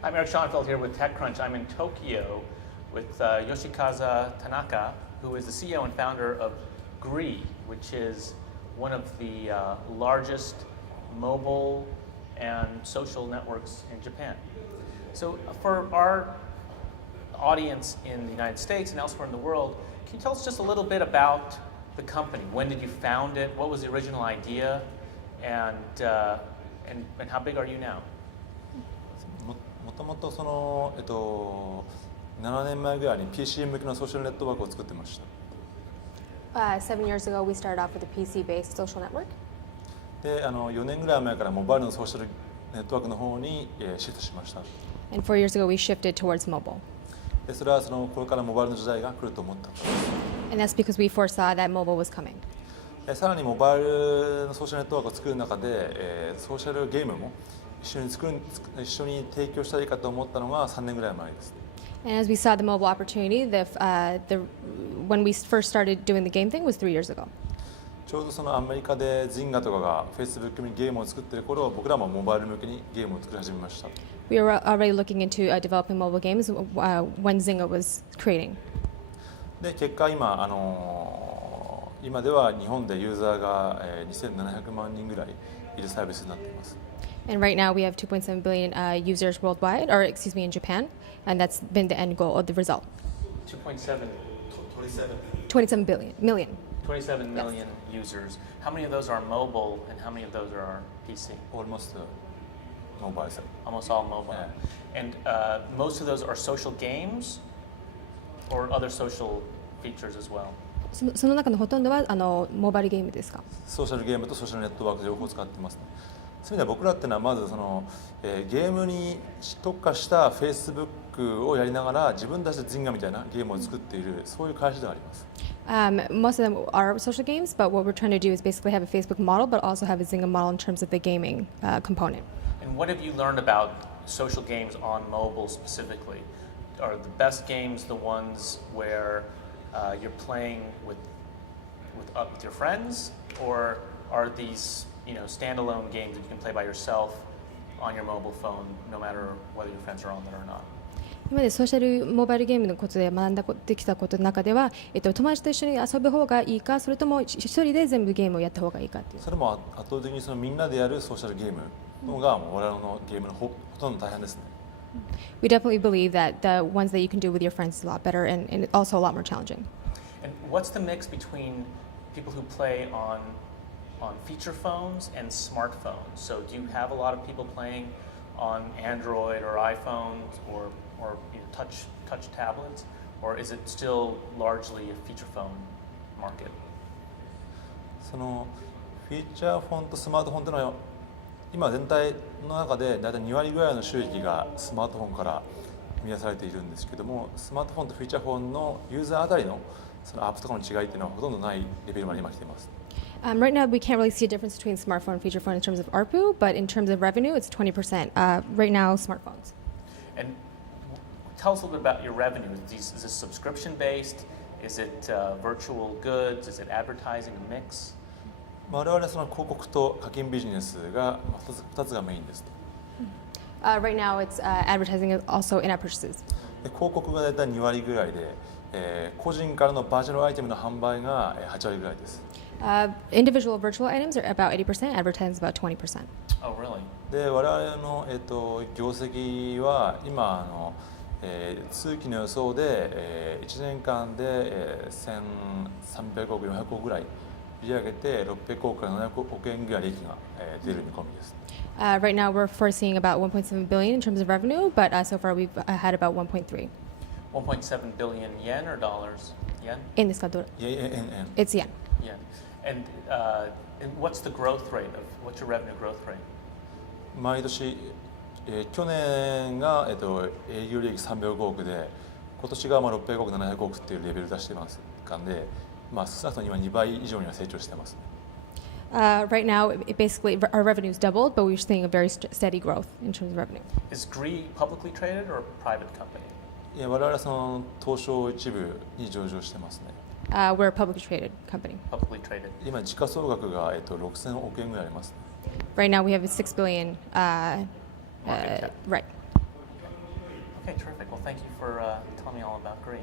I'm Eric Schoenfeld here with TechCrunch. I'm in Tokyo with Yoshikiaza Tanaka, who is the CEO and founder of GREE, which is one of the largest mobile and social networks in Japan. So for our audience in the United States and elsewhere in the world, can you tell us just a little bit about the company? When did you found it? What was the original idea? And how big are you now? もともと7年前ぐらいに PC 向けのソーシャルネットワークを作ってました。7 years ago, we started off with a PC-based social network. で、4年ぐらい前からモバイルのソーシャルネットワークの方にシフトしました。And 4 years ago, we shifted towards mobile. で、それはこれからモバイルの時代が来ると思ったからです。And that's because we foresaw that mobile was coming. さらにモバイルのソーシャルネットワークを作る中で、ソーシャルゲームも一緒に提供したらいいかと思ったのが3年ぐらい前です。And as we saw the mobile opportunity, when we first started doing the game thing was 3 years ago. ちょうどアメリカでジンガとかが Facebook にゲームを作っている頃、僕らもモバイル向けにゲームを作り始めました。We were already looking into developing mobile games when Zynga was creating. で、結果今では日本でユーザーが2700万人ぐらいいるサービスになっています。And right now we have 2.7 billion users worldwide, or excuse me, in Japan, and that's been the end goal of the result. 27 million. 27 million users. How many of those are mobile and how many of those are PC? Almost mobile. Almost all mobile. Yeah. And most of those are social games or other social features as well? その中のほとんどはモバイルゲームですか？ソーシャルゲームとソーシャルネットワーク両方使ってますね。そういう意味では僕らっていうのはまずゲームに特化した Facebook をやりながら自分たちでZyngaみたいなゲームを作っているそういう会社ではあります。Most of them are social games, but what we're trying to do is basically have a Facebook model, but also have a Zynga model in terms of the gaming component. And what have you learned about social games on mobile specifically? Are the best games the ones where you're playing with your friends, or are these standalone games that you can play by yourself on your mobile phone, no matter whether your friends are on there or not? 今までソーシャルモバイルゲームのことで学んできたことの中では、友達と一緒に遊ぶ方がいいか、それとも一人で全部ゲームをやった方がいいかっていう。それも圧倒的にみんなでやるソーシャルゲームのが我々のゲームのほとんど大変ですね。We definitely believe that the ones that you can do with your friends is a lot better and also a lot more challenging. And what's the mix between people who play on feature phones and smartphones? So do you have a lot of people playing on Android or iPhones or touch tablets, or is it still largely a feature phone market? フィーチャーフォンとスマートフォンというのは今全体の中でだいたい2割ぐらいの収益がスマートフォンから生み出されているんですけども、スマートフォンとフィーチャーフォンのユーザーあたりのアップとかの違いっていうのはほとんどないレベルまで今来ています。Right now, we can't really see a difference between smartphone and feature phone in terms of ARPU, but in terms of revenue, it's 20%. Right now, smartphones. And tell us a little bit about your revenue. Is this subscription-based? Is it virtual goods? Is it advertising, a mix? 我々は広告と課金ビジネスが2つがメインです。Right now, it's advertising and also in-app purchases. で広告がだいたい2割ぐらいで、個人からのバーチャルアイテムの販売が8割ぐらいです。Individual virtual items are about 80%, advertising is about 20%. Oh, really? で我々の、業績は今通期の予想で、1年間で、1300億400億ぐらい売り上げて600億から700億円ぐらい利益が、出る見込みです。Right now, we're foreseeing about 1.7 billion in terms of revenue, but so far we've had about 1.3. 1.7 billion yen or dollars? Yen? In this country, it's yen. Yen. And what's the growth rate what's your revenue growth rate? 毎年、去年が、営業利益300億で、今年が600億700億っていうレベル出してますからで、少なくとも今2倍以上には成長してます。Right now, basically our revenue is doubled, but we're seeing a very steady growth in terms of revenue. Is GREE publicly traded or a private company? いや我々は東証一部に上場してますね。We're a publicly traded company. Publicly traded. 今時価総額が、6000億円ぐらいあります。Right now we have a $6 billion. Market cap. Right. Okay, terrific. Well, thank you for telling me all about GREE.